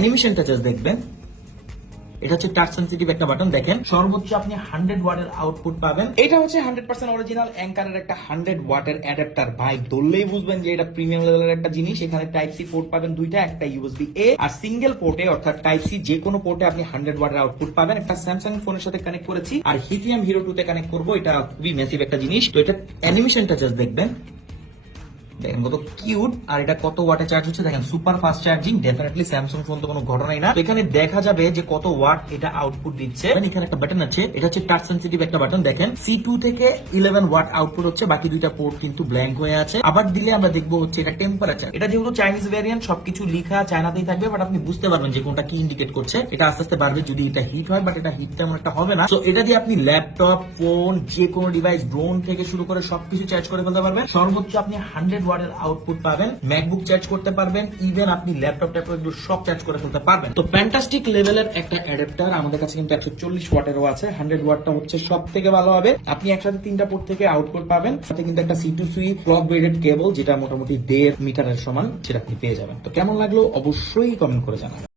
অ্যানিমেশনটা just দেখবেন। এটা হচ্ছে টাচ সেনসিটিভ একটা বাটন। দেখেন সর্বোচ্চ আপনি 100 ওয়াটের আউটপুট পাবেন। এটা হচ্ছে 100% অরিজিনাল অ্যাঙ্কারের একটা 100 ওয়াটের অ্যাডাপ্টার। ভাই ধরলেই বুঝবেন যে এটা প্রিমিয়াম লেভেলের একটা জিনিস। এখানে টাইপ সি পোর্ট পাবেন দুইটা, একটা ইউএসবি এ আর সিঙ্গেল পোর্টে অর্থাৎ টাইপ সি যে কোনো পোর্টে আপনি 100 ওয়াটের আউটপুট পাবেন। একটা স্যামসাং ফোনের সাথে কানেক্ট করেছি আর হিলিয়াম হিরো 2 তে কানেক্ট করবো। এটা খুবই ম্যাসিভ একটা জিনিস। তো এটা অ্যানিমেশনটা জাস্ট দেখবেন। দেখেন কত কিউট, আর এটা কত ওয়াটে চার্জ হচ্ছে দেখেন, super fast charging. Definitely Samsung phone তো কোনো ঘটনাই না। তো এখানে দেখা যাবে যে কত ওয়াট এটা আউটপুট দিচ্ছে। এখানে একটা বাটন আছে, এটা হচ্ছে টাচ সেনসিটিভ একটা বাটন। দেখেন C2 থেকে 11 ওয়াট আউটপুট হচ্ছে, বাকি দুইটা পোর্ট কিন্তু ব্ল্যাঙ্ক হয়ে আছে। আবার দিলে আমরা দেখবো হচ্ছে এটা টেম্পারেচার। এটা যেহেতু চাইনিজ ভ্যারিয়েন্ট, সবকিছু লিখা চায়নাতেই থাকবে, বাট আপনি বুঝতে পারবেন যে কোনটা কি ইন্ডিকেট করছে। এটা আস্তে আস্তে বাড়বে যদি এটা হিট হয়, বাট এটা হিট তেমন একটা হবে না। তো এটা দিয়ে আপনি ল্যাপটপ, ফোন, যে কোনো ডিভাইস, ড্রোন থেকে শুরু করে সবকিছু চার্জ করে ফেলতে পারবেন। সর্বোচ্চ আপনি 100 ওয়াটের আউটপুট পাবেন। ম্যাকবুক চার্জ করতে পারবেন, ইভেন আপনি ল্যাপটপ সব চার্জ করে ফেলতে পারবেন। তো ফ্যান্টাস্টিক লেভেলের একটা অ্যাডাপ্টার। আমাদের কাছে কিন্তু 140 ওয়াটেরও আছে। 100 ওয়াটটা হচ্ছে সব থেকে ভালো হবে। আপনি একসাথে তিনটা পোর্ট থেকে আউটপুট পাবেন। সাথে কিন্তু একটা C2C ক্লক গ্রেডেড কেবল, যেটা মোটামুটি 1.5 মিটারের সমান, সেটা আপনি পেয়ে যাবেন। তো কেমন লাগলো অবশ্যই কমেন্ট করে জানাবেন।